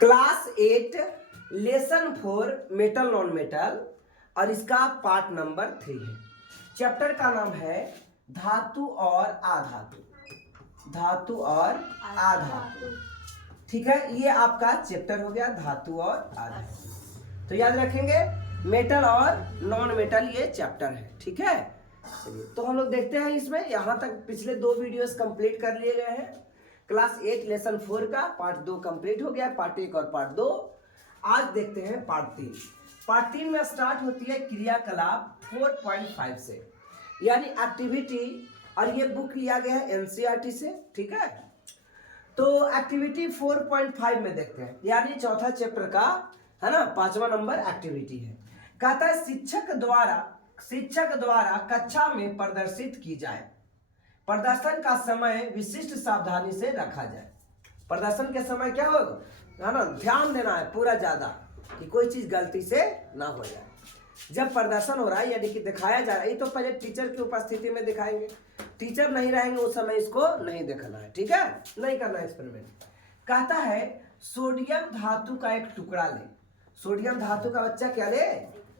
Class 8 lesson 4 metal non metal और इसका part number 3 है। चैप्टर का नाम है धातु और अधातु। धातु और अधातु, ठीक है। ये आपका चैप्टर हो गया धातु और अधातु। तो याद रखेंगे मेटल और नॉन मेटल ये चैप्टर है, ठीक है। चलिए तो हम लोग देखते हैं इसमें यहाँ तक पिछले 2 वीडियोस कंप्लीट कर लिए गए हैं। क्लास 8 लेसन 4 का पार्ट 2 कंप्लीट हो गया, पार्ट 1 और पार्ट 2। आज देखते हैं पार्ट 3। पार्ट 3 में स्टार्ट होती है क्रियाकलाप 4.5 से, यानी एक्टिविटी, और ये बुक लिया गया है एनसीईआरटी से, ठीक है। तो एक्टिविटी 4.5 में देखते हैं, यानी चौथा चैप्टर का है ना 5वां नंबर एक्टिविटी है। कहता है शिक्षक द्वारा कक्षा में प्रदर्शित की जाए। प्रदर्शन का समय विशिष्ट सावधानी से रखा जाए। प्रदर्शन के समय क्या होगा, है ना, ध्यान देना है पूरा ज्यादा कि कोई चीज गलती से ना हो जाए। जब प्रदर्शन हो रहा है यानी कि दिखाया जा रहा है, ये तो पहले टीचर की उपस्थिति में दिखाएंगे। टीचर नहीं रहेंगे उस समय इसको नहीं देखना है, ठीक है, नहीं करना है एक्सपेरिमेंट। कहता है सोडियम धातु का एक टुकड़ा ले। सोडियम धातु का बच्चा क्या ले,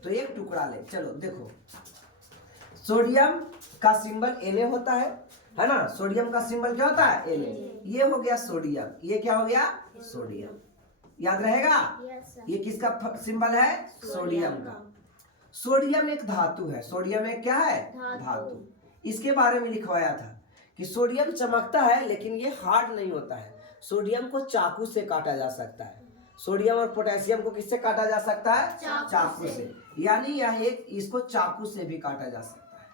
तो एक टुकड़ा ले। चलो देखो, सोडियम का सिंबल Na होता है ना। सोडियम का सिंबल क्या होता है, Na। ये हो गया सोडियम, ये क्या हो गया सोडियम, याद रहेगा। ये किसका सिंबल है, सोडियम का। सोडियम एक धातु है। सोडियम एक क्या है, धातु। इसके बारे में लिखवाया था कि सोडियम चमकता है लेकिन ये हार्ड नहीं होता है। सोडियम को चाकू से काटा जा सकता है। सोडियम और पोटेशियम को किससे काटा जा सकता है, चाकू से। यानी यह एक, इसको चाकू से भी काटा जा सकता है।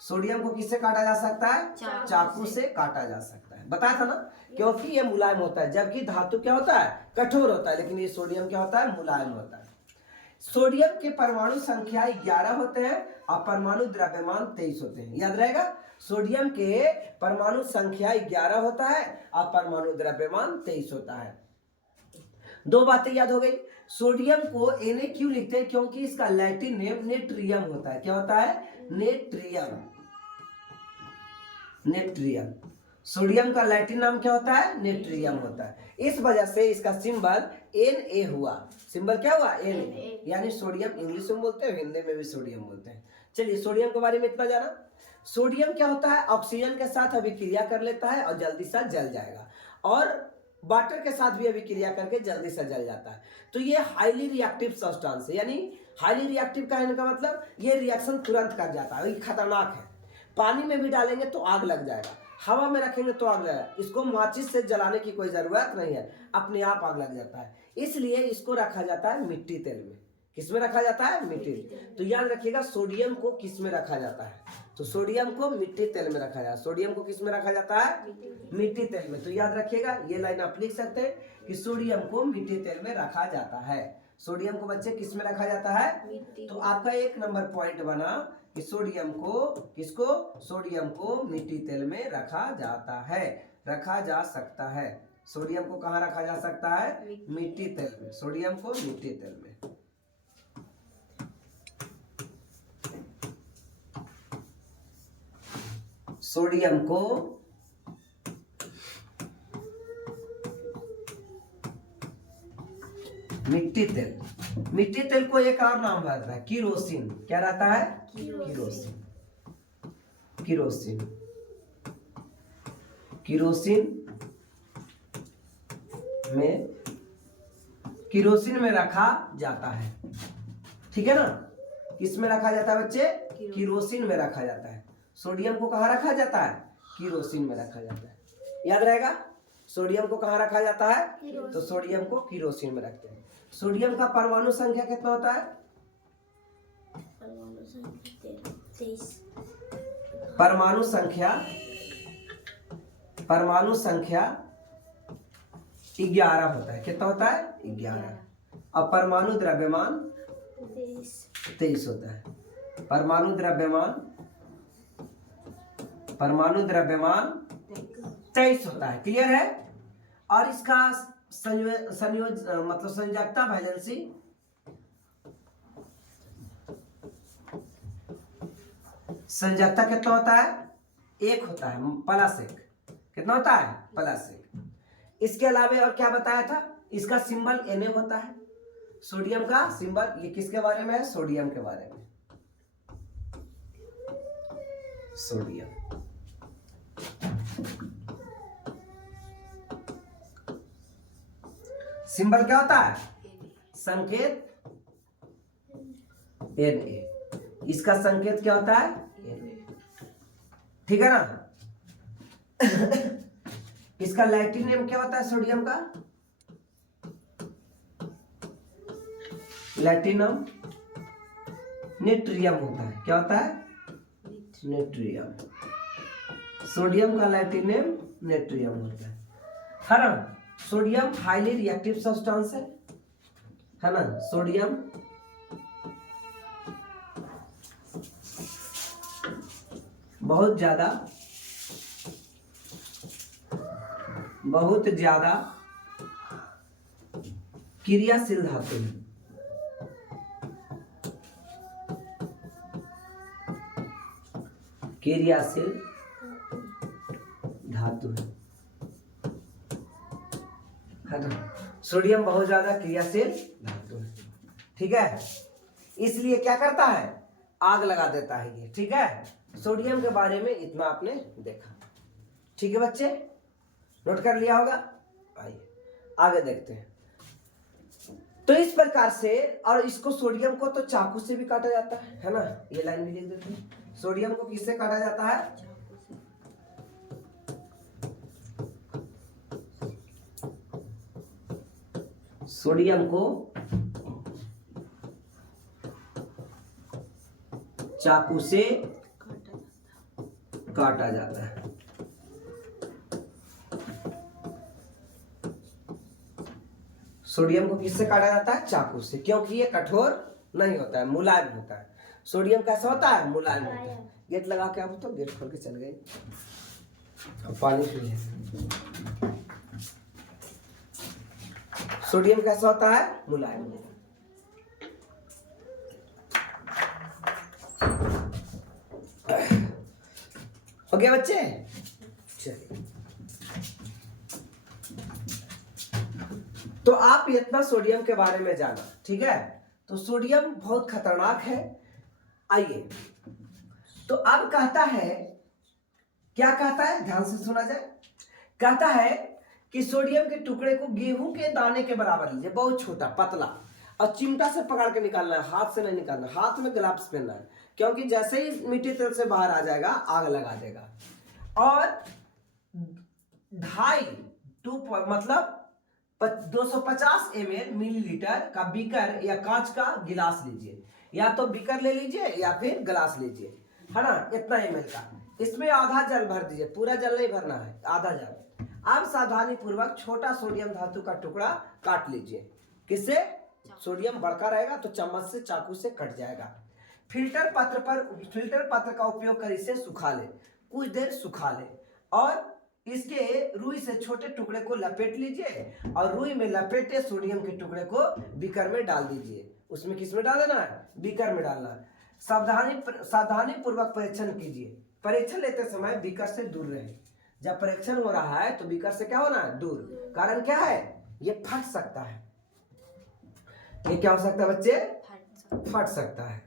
सोडियम को किससे काटा जा सकता है, चाकू से काटा जा सकता है। बताया था ना, क्योंकि ये मुलायम होता है, जबकि धातु क्या होता है, कठोर होता है, लेकिन ये सोडियम क्या होता है, मुलायम होता है। सोडियम के परमाणु संख्या 11 होते हैं और परमाणु द्रव्यमान 23 होते हैं, याद रहेगा। सोडियम के परमाणु संख्या 11 होता है और परमाणु द्रव्यमान 23 होता है। 2 बातें याद हो गई। सोडियम को Na क्यों लिखते हैं, क्योंकि इसका लैटिन नेम नेट्रियम होता है। क्या होता है, नेट्रियम। नेट्रियम, सोडियम का लैटिन नाम क्या होता है, नेट्रियम होता है। इस वजह से इसका सिंबल Na हुआ। सिंबल क्या हुआ, Na, यानी सोडियम इंग्लिश में बोलते हैं, हिंदी में भी सोडियम बोलते हैं। चलिए सोडियम के बारे में इतना जाना। सोडियम क्या होता है, ऑक्सीजन के साथ अभिक्रिया कर लेता है और जल्दी से जल जाएगा, और वाटर के साथ भी अभिक्रिया करके जल्दी से जल जाता है। तो ये हाईली रिएक्टिव सब्सटेंस है, यानी हाईली रिएक्टिव कहने का मतलब ये रिएक्शन तुरंत कर जाता है, ये खतरनाक है। पानी में भी डालेंगे तो आग लग जाएगा, हवा में रखेंगे तो आग लगेगा। इसको माचिस से जलाने की कोई जरूरत नहीं है, अपने आप आग लग जाता है। इसलिए इसको रखा जाता है मिट्टी तेल में। किसमें रखा जाता है, मिट्टी। तो याद रखिएगा सोडियम को किस में रखा जाता है, तो सोडियम को मिट्टी तेल में रखा जाता है। सोडियम को किस में रखा जाता है, मिट्टी तेल में। तो याद रखिएगा, ये लाइन आप लिख सकते हैं कि सोडियम को मिट्टी तेल में रखा जाता है। सोडियम को बच्चे किस में रखा जाता है, तो आपका 1 नंबर पॉइंट बना कि सोडियम को, किसको, सोडियम को मिट्टी तेल में रखा जाता है, रखा जा सकता है। सोडियम को कहाँ रखा जा सकता है, मिट्टी तेल में। सोडियम को मिट्टी तेल में। सोडियम को मिट्टी तेल। मिट्टी तेल को एक और नाम रहता है किरोसिन। क्या रहता है, किरोसिन। किरोसिन, किरोसिन में रखा जाता है, ठीक है ना। किसमें रखा जाता है बच्चे, किरोसिन में रखा जाता है। सोडियम को कहाँ रखा जाता है, किरोसिन में रखा जाता है, याद रहेगा। सोडियम को कहाँ रखा जाता है, तो सोडियम को किरोसिन में रखते हैं। सोडियम का परमाणु संख्या कितना होता है, परमाणु संख्या 11 होता है। कितना होता है, 11। और परमाणु द्रव्यमान 23 होता है। परमाणु द्रव्यमान 23 होता है, क्लियर है। और इसका मतलब संयोजकता वैलेंसी संयोजकता कितना होता है, 1 होता है, +1। कितना होता है? +1। इसके अलावा और क्या बताया था? इसका सिंबल Na होता है। सोडियम का सिंबल, ये किसके बारे में है? सोडियम के बारे में। सोडियम सिंबल क्या होता है? संकेत Na। इसका संकेत क्या होता है? Na। ठीक है ना? इसका लैटिन नेम क्या होता है सोडियम का? लैटिनम नेट्रियम होता है। क्या होता है? नेट्रियम। सोडियम का लैटिन नेम नेट्रियम होता है ना? सोडियम हाईली रिएक्टिव सब्सटेंस है ना? सोडियम बहुत ज्यादा क्रियाशील धातु है। क्रियाशील धातु है ना? सोडियम बहुत ज्यादा क्रियाशील धातु है। ठीक है, इसलिए क्या करता है? आग लगा देता है ये। ठीक है, सोडियम के बारे में इतना आपने देखा। ठीक है बच्चे, नोट कर लिया होगा। आइए आगे देखते हैं। तो इस प्रकार से, और इसको सोडियम को तो चाकू से भी काटा जाता है ना? ये लाइन भी लिख देते हैं। सोडियम को किससे काटा जाता है? सोडियम को चाकू से काटा जाता है। सोडियम को किससे काटा जाता है? चाकू से, क्योंकि ये कठोर नहीं होता है, मुलायम होता है। सोडियम कैसा होता है? मुलायम होता है। गेट लगा के आप तो गेट खोल के चल गए, पानी पी। सोडियम कैसा होता है? मुलायम होता है। हो गया बच्चे? चलिए, तो आप इतना सोडियम के बारे में जाना। ठीक है, तो सोडियम बहुत खतरनाक है। आइए, तो अब कहता है, क्या कहता है? ध्यान से सुना जाए। कहता है कि सोडियम के टुकड़े को गेहूं के दाने के बराबर लीजिए, बहुत छोटा पतला, और चिमटा से पकड़ के निकालना है, हाथ से नहीं निकालना। हाथ में ग्लव्स पहनना है, क्योंकि जैसे ही मिट्टी तेल से बाहर आ जाएगा आग लगा देगा। और 2.5 मतलब 250 ml मिलीलीटर का बीकर या कांच का गिलास लीजिए, या तो बीकर ले लीजिए या फिर गिलास लीजिए, है ना? इतना ml का। इसमें आधा जल भर दीजिए, पूरा जल नहीं भरना है, आधा जल। अब सावधानी पूर्वक छोटा सोडियम धातु का टुकड़ा काट लीजिए। किससे? सोडियम बड़का रहेगा तो चम्मच से, चाकू से कट जाएगा। फिल्टर पत्र का उपयोग कर इसे सुखा ले, कुछ देर सुखा ले, और इसके रुई से छोटे टुकड़े को लपेट लीजिए, और रुई में लपेटे सोडियम के टुकड़े को बीकर में डाल दीजिए। उसमें किस में डाल देना है? बीकर में डालना है। सावधानी पूर्वक परीक्षण कीजिए। परीक्षण लेते समय बीकर से दूर रहे। जब परीक्षण हो रहा है तो बीकर से क्या होना है? दूर। कारण क्या है? ये फट सकता है। ये क्या हो सकता है बच्चे? फट सकता है।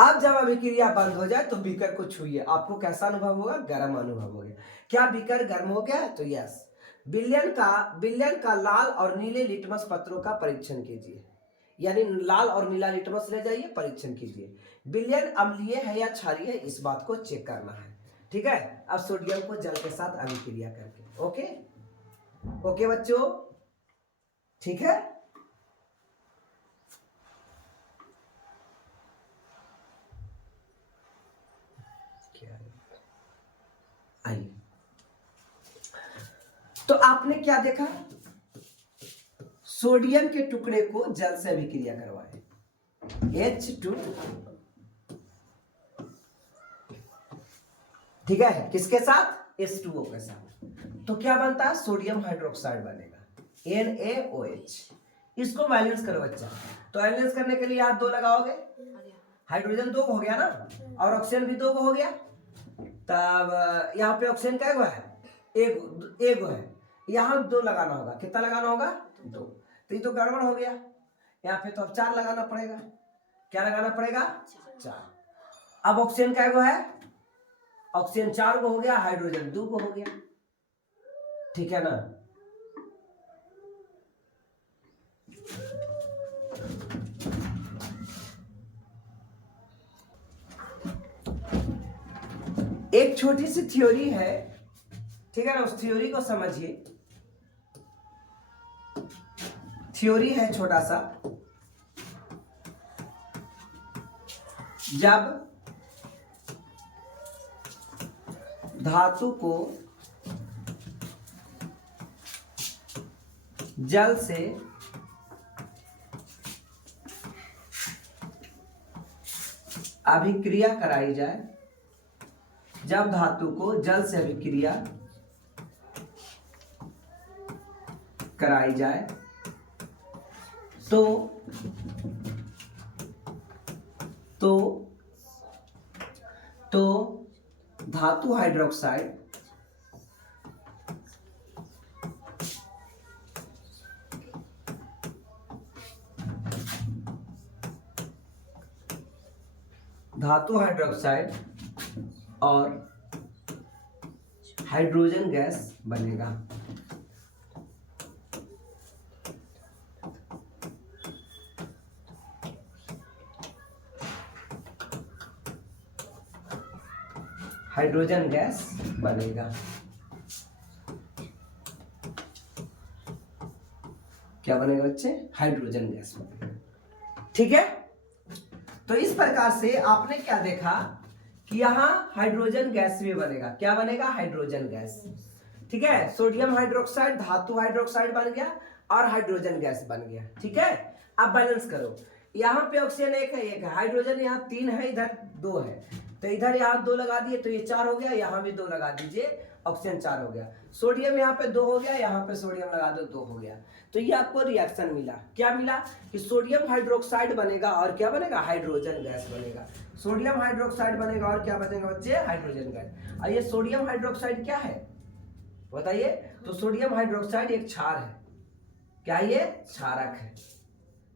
अब जब अभिक्रिया बंद हो जाए तो बीकर को छुइए। आपको कैसा अनुभव होगा? गर्म अनुभव होगा। क्या बीकर गर्म हो गया? तो यस। विलयन का लाल और नीले लिटमस पत्रों का परीक्षण कीजिए, यानी लाल और नीला लिटमस ले जाइए, परीक्षण कीजिए। विलयन अम्लीय है या क्षारीय है, इस बात को चेक करना है। ठीक है, अब सोडियम को जल के साथ अभिक्रिया करके। ओके ओके बच्चों, ठीक है। आइए, तो आपने क्या देखा? सोडियम के टुकड़े को जल से अभिक्रिया करवाए, H2, ठीक है, किसके साथ? H2O के साथ। तो क्या बनता है? सोडियम हाइड्रोक्साइड बनेगा, NaOH। इसको बैलेंस करो बच्चा। तो बैलेंस करने के लिए आप 2 लगाओगे, हाइड्रोजन 2 हो गया ना, और ऑक्सीजन भी 2 हो गया। तब यहाँ पे ऑक्सीजन का है, एक है, यहाँ 2 लगाना होगा। कितना लगाना होगा? 2। तो ये तो गड़बड़ हो गया, यहाँ पे तो अब 4 लगाना पड़ेगा। क्या लगाना पड़ेगा? 4। अब ऑक्सीजन का है, ऑक्सीजन 4 हो गया, हाइड्रोजन 2 हो गया। ठीक है ना? एक छोटी सी थ्योरी है, ठीक है ना, उस थ्योरी को समझिए। थ्योरी है छोटा सा। जब धातु को जल से अभिक्रिया कराई जाए, जब धातु को जल से अभिक्रिया कराई जाए तो धातु हाइड्रोक्साइड और हाइड्रोजन गैस बनेगा। हाइड्रोजन गैस बनेगा। क्या बनेगा बच्चे? हाइड्रोजन गैस बनेगा। ठीक है? तो इस प्रकार से आपने क्या देखा कि यहाँ हाइड्रोजन गैस भी बनेगा। क्या बनेगा? Hydrogen gas. ठीक है? सोडियम हाइड्रोक्साइड धातु हाइड्रोक्साइड बन गया और हाइड्रोजन गैस बन गया। ठीक है? अब बैलेंस करो, यहाँ पे ऑक्सीजन एक है, हाइड्रोजन यहाँ 3 है, इधर 2 है, तो इधर यहाँ 2 लगा दिए तो ये 4 हो गया, यहाँ भी 2 लगा दीजिए, ऑक्सीजन 4 हो गया। सोडियम यहाँ पे 2 हो गया, यहाँ पे सोडियम लगा दो 2 हो गया। तो ये आपको रिएक्शन मिला। क्या मिला? कि सोडियम हाइड्रोक्साइड बनेगा और क्या बनेगा? हाइड्रोजन गैस बनेगा। सोडियम हाइड्रोक्साइड बनेगा और क्या बनेगा बच्चे? Hydrogen gas. और ये सोडियम हाइड्रोक्साइड क्या है बताइए? तो सोडियम हाइड्रोक्साइड एक क्षार है। क्या ये? क्षारक है।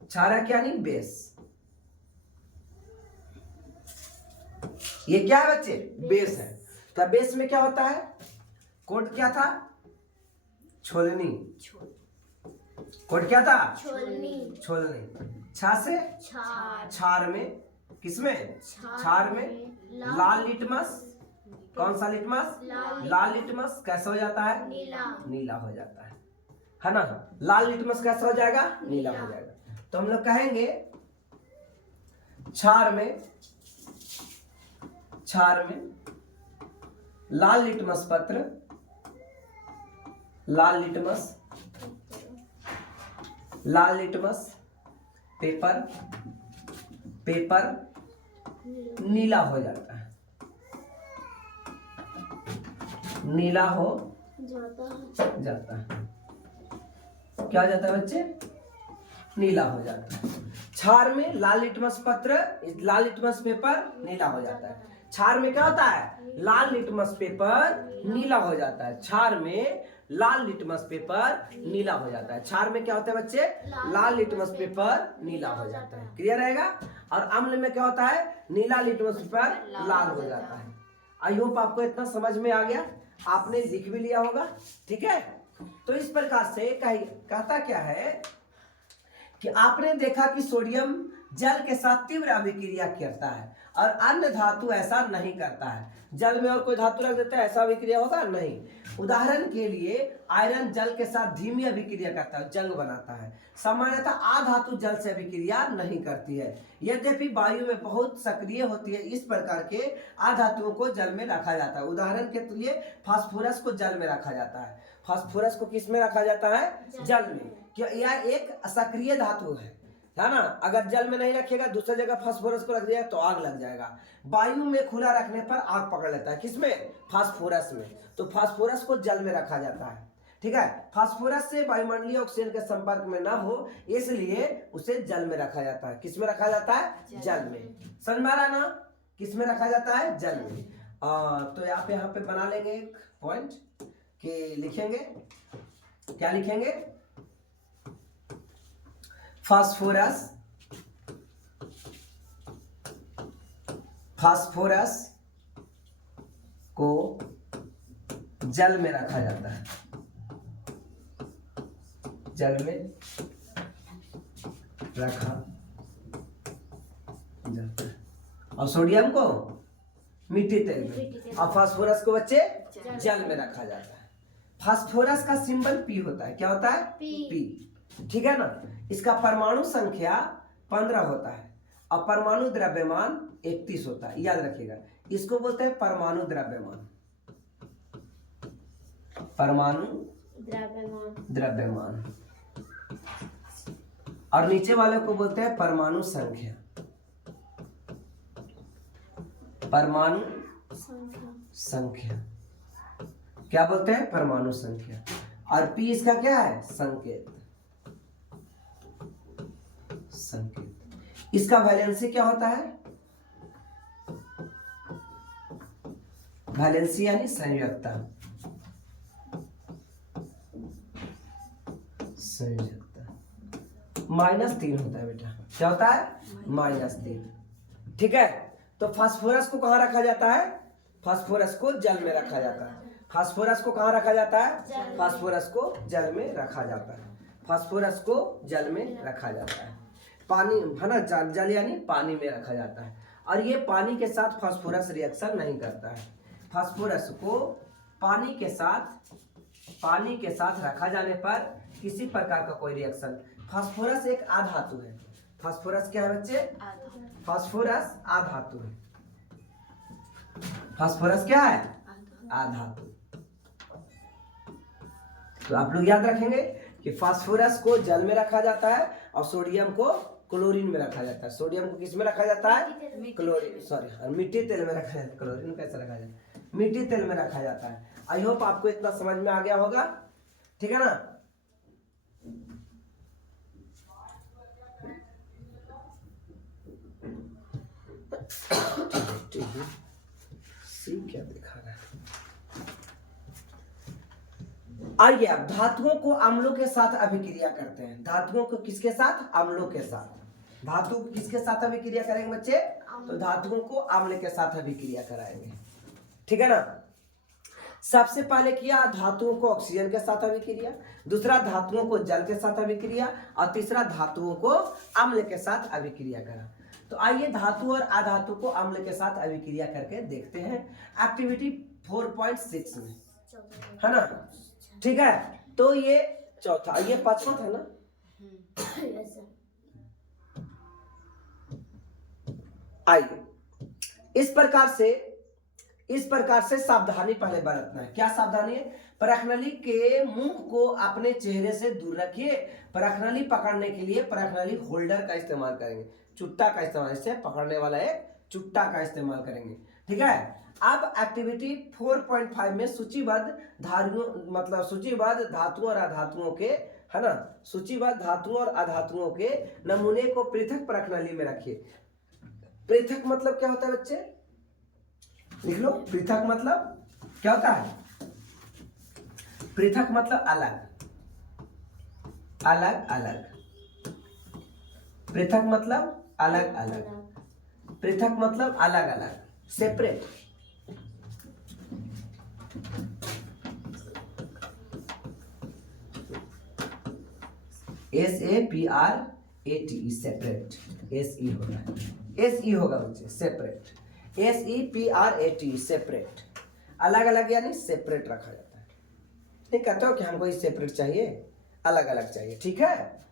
क्षारक यानी बेस। ये क्या है बच्चे? बेस है। तो बेस में क्या होता है? कोड क्या था? छोलनी। कोड क्या था? छोलनी। छा से क्षार में, किसमें? क्षार में लाल लिटमस। कौन सा लिटमस? लाल लिटमस कैसा हो जाता है? नीला हो जाता है ना? लाल लिटमस कैसा हो जाएगा? नीला हो जाएगा। तो हम लोग कहेंगे क्षार में लाल लिटमस पत्र, लाल लिटमस पेपर नीला हो जाता है। नीला हो जाता है। क्या हो जाता है बच्चे? नीला हो जाता है। क्षार में लाल लिटमस पत्र, लाल लिटमस पेपर नीला हो जाता है। क्षार में क्या होता है? लाल लिटमस पेपर नीला हो जाता है। क्षार में लाल लिटमस पेपर नीला हो जाता है। क्षार में क्या होता है बच्चे? लाल लिटमस पेपर नीला हो जाता है। क्लियर रहेगा? और अम्ल में क्या होता है? नीला लिटमस पेपर लाल हो जाता है। आई होप आपको इतना समझ में आ गया, आपने लिख भी लिया होगा। ठीक है? तो इस प्रकार से कहता क्या है कि आपने देखा कि सोडियम जल के साथ तीव्र अभिक्रिया करता है और अन्य धातु ऐसा नहीं करता है। जल में और कोई धातु रख देता है, ऐसा अभिक्रिया होगा? नहीं। उदाहरण के लिए आयरन जल के साथ धीमी अभिक्रिया करता है, जंग बनाता है। सामान्यतः आधातु जल से अभिक्रिया नहीं करती है, यद्यपि वायु में बहुत सक्रिय होती है। इस प्रकार के आधातुओं को जल में रखा जाता है। उदाहरण के लिए फास्फोरस को जल में रखा जाता है। फास्फोरस को किस में रखा जाता है? जल में। क्यों? यह एक सक्रिय धातु है ना? अगर जल में नहीं रखेगा, दूसरी जगह फास्फोरस को रख दिया तो आग लग जाएगा। वायु में खुला रखने पर आग पकड़ लेता है। किसमें? फास्फोरस में। तो फास्फोरस को जल में रखा जाता है। ठीक है। फास्फोरस से वायुमंडलीय ऑक्सीजन के संपर्क में ना हो इसलिए उसे जल में रखा जाता है। किस में रखा जाता है? जल में। समझ में आ रहा ना? किस में रखा जाता है? जल में। तो आप यहाँ पे बना लेंगे एक पॉइंट कि लिखेंगे, क्या लिखेंगे? फास्फोरस को जल में रखा जाता है, जल में रखा जाता है। और सोडियम को मिट्टी तेल में, और फास्फोरस को बच्चे जल में रखा जाता है। फास्फोरस का सिंबल पी होता है। क्या होता है? पी। ठीक है ना। इसका परमाणु संख्या 15 होता है और परमाणु द्रव्यमान 31 होता है। याद रखिएगा, इसको बोलते हैं परमाणु द्रव्यमान। परमाणु द्रव्यमान। और नीचे वाले को बोलते हैं परमाणु संख्या। परमाणु संख्या क्या बोलते हैं? परमाणु संख्या। और पी इसका क्या है? संकेत। संकेत। इसका वैलेंसी क्या होता है? वैलेंसी यानी संयोजकता। -3 होता है बेटा। क्या होता है? -3। ठीक है। तो फास्फोरस को कहाँ रखा जाता है? फास्फोरस को जल में रखा जाता है। फास्फोरस को कहाँ रखा जाता है? फास्फोरस को जल में रखा जाता है। फास्फोरस को जल में रखा जाता है। पानी है ना, जल यानी पानी में रखा जाता है। और ये पानी के साथ फास्फोरस रिएक्शन नहीं करता है। फास्फोरस को पानी के साथ रखा जाने पर किसी प्रकार का कोई रिएक्शन। फास्फोरस एक आधातु है। फास्फोरस क्या है बच्चे? फास्फोरस आधातु है। फास्फोरस क्या है? आधातु। तो आप लोग याद रखेंगे कि फास्फोरस को जल में रखा जाता है और सोडियम को क्लोरीन में रखा जाता है। सोडियम को किस में रखा जाता है? क्लोरीन, सॉरी, मिट्टी तेल में रखा जाता है। क्लोरीन कैसे रखा जाता है? मिट्टी तेल में रखा जाता है। आई होप आपको इतना समझ में आ गया होगा। ठीक है ना। क्या दिखा रहा है? आइए अब धातुओं को अम्लों के साथ अभिक्रिया करते हैं। धातुओं को किसके साथ? अम्लों के साथ। धातु को किसके साथ अभिक्रिया करेंगे बच्चे? तो धातुओं को अम्ल के साथ अभिक्रिया कराएंगे। ठीक है ना। सबसे पहले किया धातुओं को ऑक्सीजन के साथ अभिक्रिया, दूसरा धातुओं को जल के साथ अभिक्रिया, और तीसरा धातुओं को अम्ल के साथ अभिक्रिया करा। तो आइए धातु और अधातु को अम्ल के साथ अभिक्रिया करके देखते हैं एक्टिविटी 4.6 में, है ना। ठीक है। तो ये चौथा, ये पांचवा था ना। आइए इस प्रकार से सावधानी पहले बरतना है। क्या सावधानी है? परखनली के मुंह को अपने चेहरे से दूर रखिए। परखनली पकड़ने के लिए परखनली होल्डर का इस्तेमाल करेंगे, चुट्टा का इस्तेमाल, इससे पकड़ने वाला एक चुट्टा का इस्तेमाल करेंगे। ठीक है। अब एक्टिविटी 4.5 में सूचीबद्ध धातुओं और अधातुओं के, है ना, सूचीबद्ध धातुओं और अधातुओं के नमूने को पृथक परखनली में रखिए। पृथक मतलब क्या होता है बच्चे? लिख लो। पृथक मतलब क्या होता है? पृथक मतलब अलग, अलग अलग। पृथक मतलब अलग अलग। पृथक मतलब अलग अलग, सेपरेट। SAPRAT, separate. SE होगा, SE होगा बच्चे, सेपरेट। SEPRAT, separate. अलग अलग यानी सेपरेट रखा जाता है। नहीं कहते हो कि हमको ये सेपरेट चाहिए, अलग अलग चाहिए। ठीक है।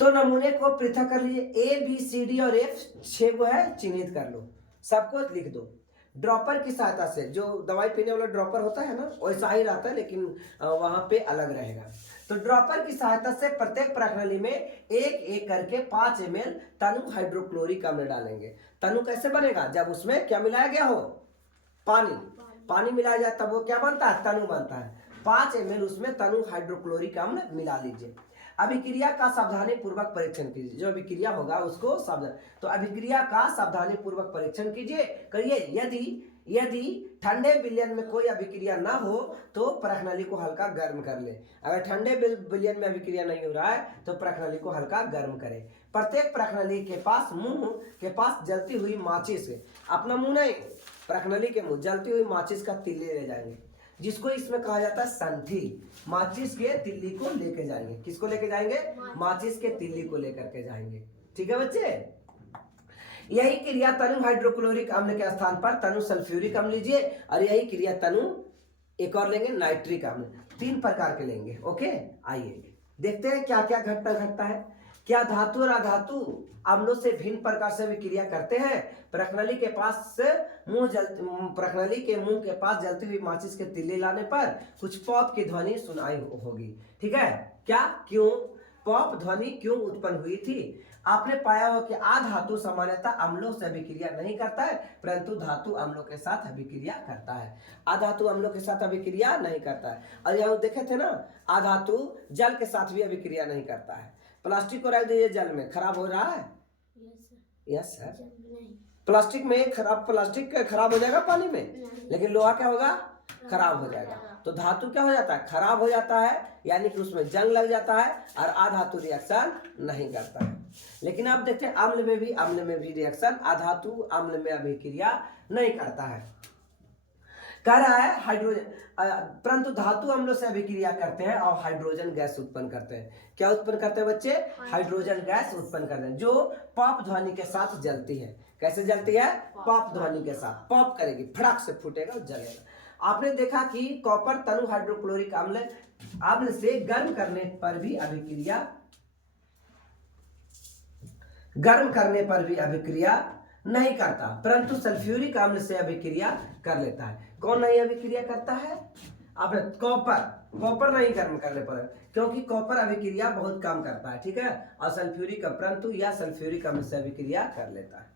तो नमूने को पृथक कर लीजिए। A, B, C, D और F 6 को है, चिन्हित कर लो, सबको लिख दो। ड्रॉपर की सहायता से, जो दवाई पीने वाला ड्रॉपर होता है ना, वैसा ही रहता है लेकिन वहां पे अलग रहेगा। तो ड्रॉपर की सहायता से प्रत्येक प्रणाली में एक एक करके 5 ml तनु हाइड्रोक्लोरिक अम्ल डालेंगे। तनु कैसे बनेगा? जब उसमें क्या मिलाया गया हो? पानी। पानी मिलाया जाए तब वो क्या बनता है? तनु बनता है। 5 ml उसमें तनु हाइड्रोक्लोरिक अम्ल मिला लीजिए। अभिक्रिया का सावधानी पूर्वक परीक्षण कीजिए। जो अभिक्रिया होगा उसको सावधान, तो अभिक्रिया का सावधानी पूर्वक परीक्षण कीजिए, करिए। यदि ठंडे विलयन में कोई अभिक्रिया ना हो तो प्रणाली को हल्का गर्म कर ले। अगर ठंडे विलयन में अभिक्रिया नहीं हो रहा है तो प्रणाली को हल्का गर्म करें। प्रत्येक प्रणाली के पास मुंह के पास जलती हुई माचिस, अपना मुंह नहीं, प्रणाली के मुंह जलती हुई माचिस का तिल्ली ले जाएंगे, जिसको इसमें कहा जाता है संठी। माचिस के तिल्ली को लेके जाएंगे। किसको लेके जाएंगे? माचिस के तिल्ली को लेकर के जाएंगे। ठीक है बच्चे। यही क्रिया तनु हाइड्रोक्लोरिक अम्ल के स्थान पर तनु सल्फ्यूरिक अम्ल लीजिए, और यही क्रिया तनु एक और लेंगे नाइट्रिक अम्ल। 3 प्रकार के लेंगे। ओके, आइए देखते हैं क्या क्या घटता है। क्या धातु और अधातु अम्लों से भिन्न प्रकार से विक्रिया करते हैं? प्रणाली के मुंह के पास जलती हुई माचिस के तिल्ली लाने पर कुछ पॉप की ध्वनि सुनाई होगी। ठीक है, क्या, क्यों पॉप ध्वनि क्यों उत्पन्न हुई थी? आपने पाया हो कि आधातु सामान्यतः अम्लों से अभिक्रिया नहीं करता है, परंतु धातु अम्लों के साथ अभिक्रिया करता है। आधातु अम्लों के साथ अभिक्रिया नहीं करता है। और यह देखे थे ना, आधातु जल के साथ भी अभिक्रिया नहीं करता है। प्लास्टिक को रख दीजिए जल में, खराब हो रहा है? Yes sir. प्लास्टिक में प्लास्टिक खराब हो जाएगा पानी में, लेकिन लोहा क्या होगा? खराब हो जाएगा। तो धातु क्या हो जाता है? खराब हो जाता है, यानी कि उसमें जंग लग जाता है, और आधातु रिएक्शन नहीं करता है। लेकिन आप देखते हैं अम्ल में भी रिएक्शन, आधातु अम्ल में अभिक्रिया नहीं करता है। कह रहा है हाइड्रोजन, परंतु धातु अम्लों से अभिक्रिया करते हैं और हाइड्रोजन गैस उत्पन्न करते हैं। क्या उत्पन्न करते हैं बच्चे? हाइड्रोजन गैस उत्पन्न करते हैं, जो पॉप ध्वनि के साथ जलती है। कैसे जलती है? पॉप ध्वनि के साथ। पॉप करेगी, फड़क से फूटेगा, जलेगा। आपने देखा कि कॉपर तनु हाइड्रोक्लोरिक अम्ल से गर्म करने पर भी अभिक्रिया नहीं करता, परंतु सल्फ्यूरिक अम्ल से अभिक्रिया कर लेता है। कौन नहीं अभिक्रिया करता है? आपने कॉपर नहीं गर्म करने पर, क्योंकि कॉपर अभिक्रिया बहुत कम करता है। ठीक है, और परंतु यह सल्फ्यूरिक अम्ल से अभिक्रिया कर लेता है।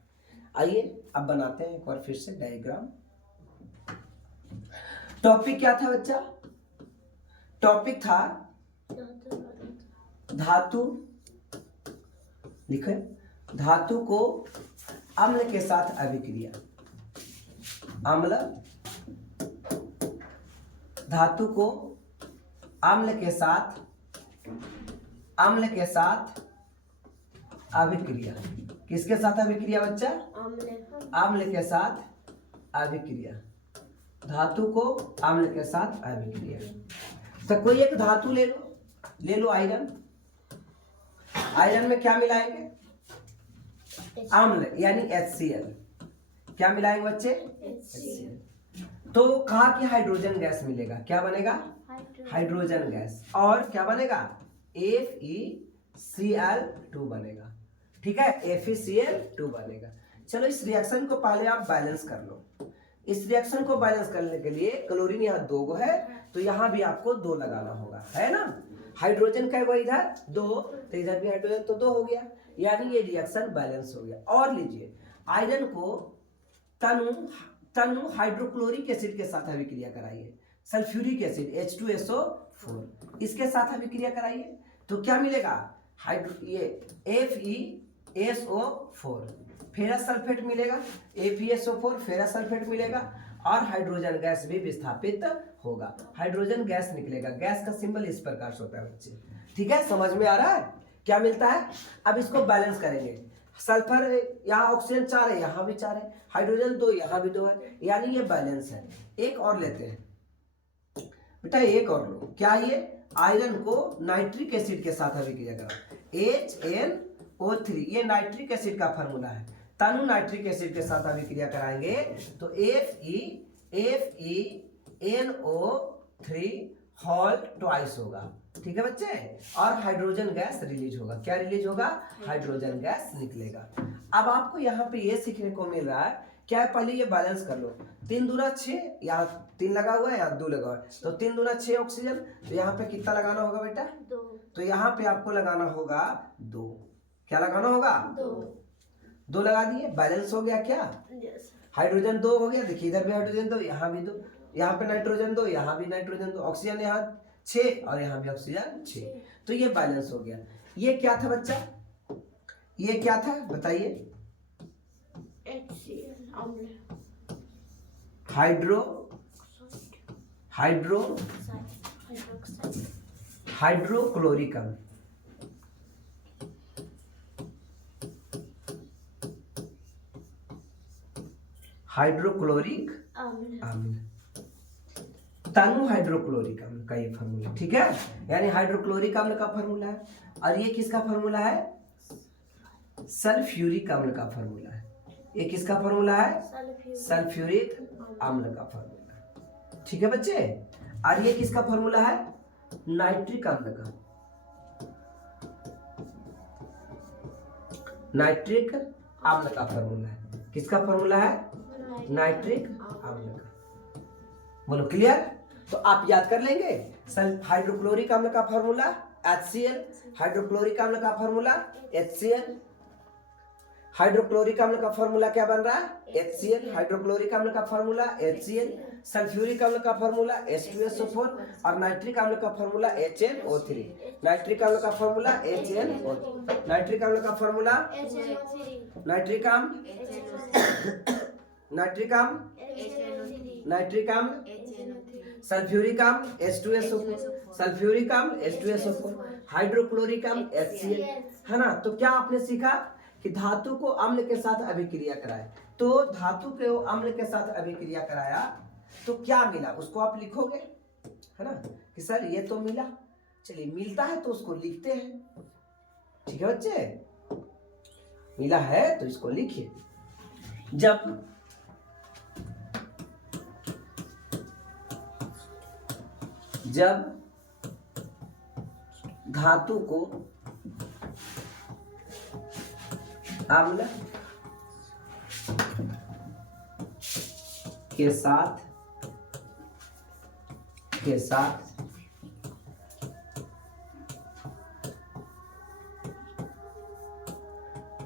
आइए अब बनाते हैं एक बार फिर से डायग्राम। टॉपिक क्या था बच्चा? टॉपिक था धातु, लिखे, धातु को अम्ल के साथ अभिक्रिया। धातु को अम्ल के साथ अभिक्रिया। किसके साथ अभिक्रिया बच्चा? अम्ल के साथ अभिक्रिया। धातु को अम्ल के साथ अभिक्रिया। तो कोई एक धातु ले लो आयरन। आयरन में क्या मिलाएंगे? अम्ल, यानी HCl। क्या मिलाएंगे बच्चे? HCl। तो कहा कि हाइड्रोजन गैस मिलेगा। क्या बनेगा? Hydrogen gas. और क्या बनेगा? FeCl2 बनेगा। ठीक है, FeCl2 बनेगा। चलो इस रिएक्शन को पहले आप बैलेंस कर लो। इस रिएक्शन को बैलेंस करने के लिए क्लोरीन यहाँ 2 गो है, तो यहाँ भी आपको 2 लगाना होगा, है ना। हाइड्रोजन का वो इधर 2, तो इधर भी हाइड्रोजन, तो 2 हो गया, यानी ये रिएक्शन बैलेंस हो गया। और लीजिए, आयरन को तनु हाइड्रोक्लोरिक एसिड के साथ अभिक्रिया कराइए। सल्फ्यूरिक एसिड H2SO4 इसके साथ अभिक्रिया कराइए, तो क्या मिलेगा? ये FeSO4 फेरस सल्फेट मिलेगा, FeSO4 फेरस सल्फेट मिलेगा, और हाइड्रोजन गैस भी विस्थापित होगा, हाइड्रोजन गैस निकलेगा। गैस का सिंबल इस प्रकार से होता है बच्चे। ठीक है, समझ में आ रहा है क्या मिलता है? अब इसको बैलेंस करेंगे। सल्फर यहाँ ऑक्सीजन 4 है, यहाँ भी 4 है, हाइड्रोजन 2, यहाँ भी 2 है, यानी ये बैलेंस है। एक और लेते हैं बेटा, एक और लो। क्या? ये आयरन को नाइट्रिक एसिड के साथ अभिक्रिया करा, HNO3, ये नाइट्रिक एसिड का फार्मूला है। तनु नाइट्रिक एसिड के साथ अभिक्रिया कराएंगे तो FeNO3 होल ट्वाइस होगा। ठीक है बच्चे, और हाइड्रोजन गैस रिलीज होगा। क्या रिलीज होगा? हाइड्रोजन गैस निकलेगा। अब आपको यहाँ पे ये सीखने को मिल रहा है, क्या है? पहले ये बैलेंस कर लो। 3 दूना 6, यहाँ 3 लगा हुआ है, यहाँ 2 लगा हुआ है, तो 3 दूना 6 ऑक्सीजन। तो यहाँ पे कितना लगाना होगा बेटा? 2। तो यहाँ पे आपको लगाना होगा 2। क्या लगाना होगा? 2 लगा दिए, बैलेंस हो गया क्या? हाइड्रोजन 2 हो गया, देखिए इधर भी हाइड्रोजन 2, यहाँ भी 2, यहाँ पे नाइट्रोजन 2, यहाँ भी नाइट्रोजन 2, ऑक्सीजन यहाँ 6 और यहाँ भी ऑक्सीजन 6, तो ये बैलेंस हो गया। ये क्या था बच्चा, ये क्या था बताइए? हाइड्रो हाइड्रोक्लोरिक अम्ल। हाइड्रोक्लोरिक अम्ल, तनु हाइड्रोक्लोरिक अम्ल का ये फॉर्मूला, ठीक है। यानी हाइड्रोक्लोरिक अम्ल का फॉर्मूला है, और ये किसका फॉर्मूला है? सल्फ्यूरिक अम्ल का फॉर्मूला है। ये किसका फॉर्मूला है? सल्फ्यूरिक अम्ल का फॉर्मूला, ठीक है बच्चे। और ये किसका फॉर्मूला है? नाइट्रिक अम्ल का, नाइट्रिक अम्ल का फॉर्मूला है। किसका फॉर्मूला है? नाइट्रिक अम्ल का। बोलो क्लियर? तो आप याद कर लेंगे। हाइड्रोक्लोरिक अम्ल का फॉर्मूला HCl, हाइड्रोक्लोरिक अम्ल का फॉर्मूला HCl, हाइड्रोक्लोरिक अम्ल का फॉर्मूला क्या बन रहा है? HCl, हाइड्रोक्लोरिक अम्ल का फॉर्मूला HCl, सल्फ्यूरिक अम्ल का फॉर्मूला H2SO4 और नाइट्रिक अम्ल का फॉर्मूला HNO3। नाइट्रिक अम्ल का फॉर्मूला HNO3, नाइट्रिक अम्ल का फॉर्मूला नाइट्रिक अम्ल, नाइट्रिक अम्ल, नाइट्रिक अम्ल, सल्फ्यूरिक अम्ल H2SO4, सल्फ्यूरिक अम्ल H2SO4, हाइड्रोक्लोरिक अम्ल HCl, है ना। तो क्या आपने सीखा कि धातु को अम्ल के साथ अभिक्रिया कराए, तो धातु को अम्ल के साथ अभिक्रिया कराया तो क्या मिला उसको आप लिखोगे, है ना, कि सर ये तो मिला। चलिए मिलता है तो उसको लिखते हैं, ठीक है बच्चे। मिला है तो इसको लिखिए। जब धातु को अम्ल के साथ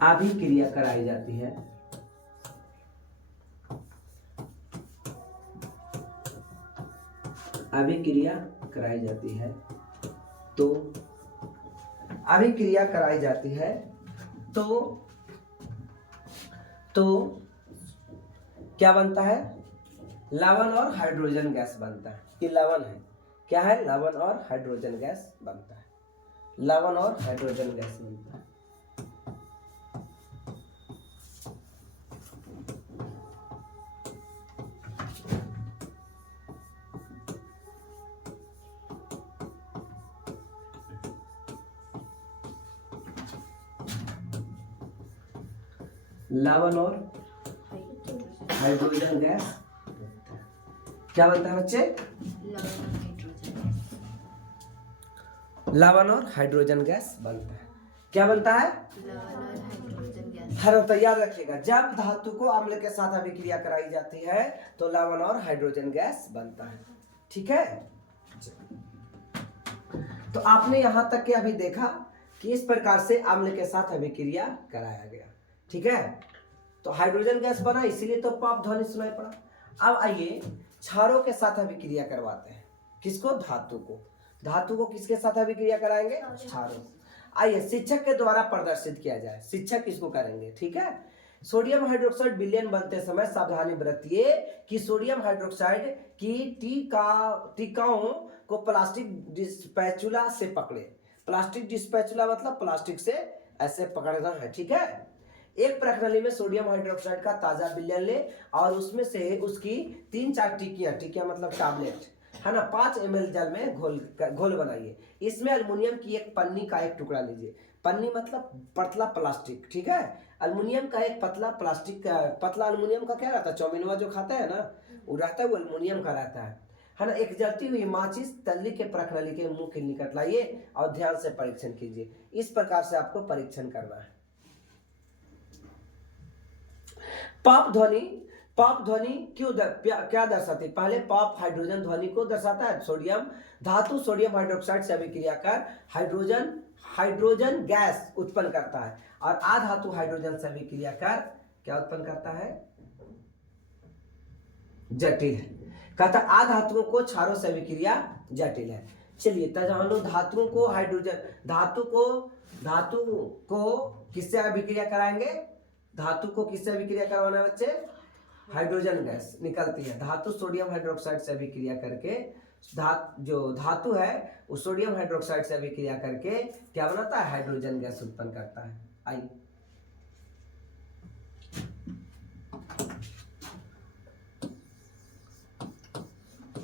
अभिक्रिया कराई जाती है, अभिक्रिया कराई जाती है तो अभिक्रिया कराई जाती है तो क्या बनता है? लवण और हाइड्रोजन गैस बनता है। ये लवण है, क्या है? लवण और हाइड्रोजन गैस बनता है, लवण और हाइड्रोजन गैस बनता है। लवण और हाइड्रोजन गैस क्या बनता है बच्चे? लवण और हाइड्रोजन गैस बनता है। क्या बनता है? हर तो याद रखिएगा, जब धातु को अम्ल के साथ अभिक्रिया कराई जाती है तो लवण और हाइड्रोजन गैस बनता है, ठीक है। तो आपने यहां तक के अभी देखा कि इस प्रकार से अम्ल के साथ अभिक्रिया कराया गया, ठीक है। तो हाइड्रोजन गैस बना, इसीलिए तो पाप ध्वनि सुनाई पड़ा। अब आइए क्षारों के साथ अभिक्रिया करवाते हैं। किसको? धातु को। धातु को किसके साथ अभिक्रिया कराएंगे? क्षारों। आइए शिक्षक के द्वारा प्रदर्शित किया जाए, शिक्षक इसको करेंगे, ठीक है। सोडियम हाइड्रोक्साइड विलयन बनते समय सावधानी बरतिए कि सोडियम हाइड्रोक्साइड की टीकाओं को प्लास्टिक डिस्पैचुला से पकड़े। प्लास्टिक डिस्पैचुला मतलब प्लास्टिक से ऐसे पकड़ना है, ठीक है। एक प्रणाली में सोडियम हाइड्रोक्साइड का ताजा विलयन ले और उसमें से उसकी 3-4 टिकियां मतलब टैबलेट, है ना, 5 ml जल में घोल बनाइए। इसमें अल्युमिनियम की एक पन्नी का एक टुकड़ा लीजिए। पन्नी मतलब पतला प्लास्टिक, ठीक है। अल्युमिनियम का एक पतला प्लास्टिक, पतला अल्युमिनियम का क्या रहता है? चौमिनवा जो खाता है ना, वो रहता है, वो अल्युमिनियम का रहता है ना। एक जलती हुई माचिस तल्ली के प्रणाली के मुंह के निकट लाइए और ध्यान से परीक्षण कीजिए। इस प्रकार से आपको परीक्षण करना है। पाप ध्वनि क्या दर्शाती? पहले पाप हाइड्रोजन ध्वनि को दर्शाता है। सोडियम धातु सोडियम हाइड्रोक्साइड से अभिक्रिया कर हाइड्रोजन गैस उत्पन्न करता है और अधातु हाइड्रोजन से अभिक्रिया कर क्या उत्पन्न करता है? जटिल है। कहता अधातुओं को क्षारों से अभिक्रिया जटिल है। चलिए तब हम लोग धातुओं को हाइड्रोजन धातु को किससे अभिक्रिया कराएंगे? धातु को किससे अभिक्रिया करवाना है बच्चे? हाइड्रोजन गैस निकलती है। धातु सोडियम हाइड्रोक्साइड से अभिक्रिया करके जो धातु है वो सोडियम हाइड्रोक्साइड से अभिक्रिया करके क्या बनाता है? हाइड्रोजन गैस उत्पन्न करता है। आइए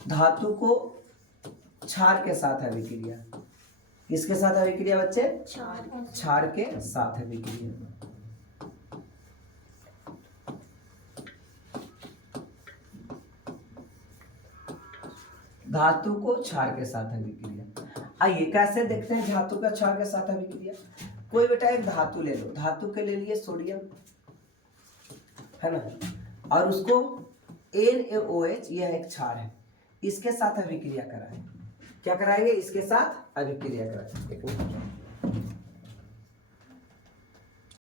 धातु को क्षार के साथ अभिक्रिया, किसके साथ अभिक्रिया बच्चे? क्षार के साथ अभिक्रिया। धातु को क्षार के साथ अभिक्रिया। आइए कैसे देखते हैं धातु का क्षार के साथ अभिक्रिया। कोई बेटा एक धातु ले लो, धातु के ले लिए सोडियम है ना, और उसको NaOH यह एक क्षार है, इसके साथ अभिक्रिया कराएं। क्या कराएंगे? इसके साथ अभिक्रिया कराएं।